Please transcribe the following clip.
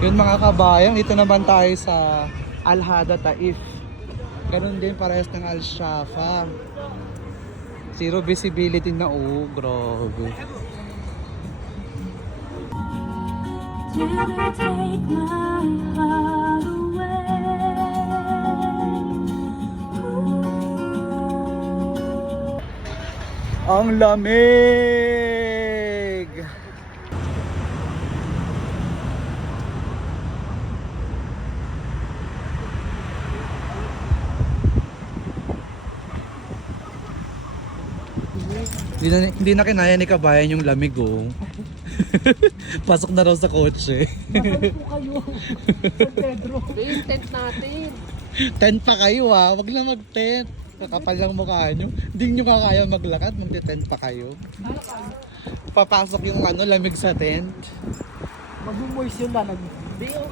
Yun mga kabayang, dito naman tayo sa Al-Hada Taif. Ganun din parehas ng Al-Shafa. Zero visibility na, oh, grabe. You can take my heart away. Ang lamig! Hindi na kinaya ni Kabayan yung lamig, oh. Pasok na raw sa kotse. Nasaan po kayo? San Pedro. Yung tent natin. Tent pa kayo, ah. Wag lang mag-tent. Kakapal lang mukha nyo. Hindi nyo kakaya maglakad, magte-tent pa kayo. Papasok yung lamig sa tent. Mag-moist yun lalag. Hindi, okay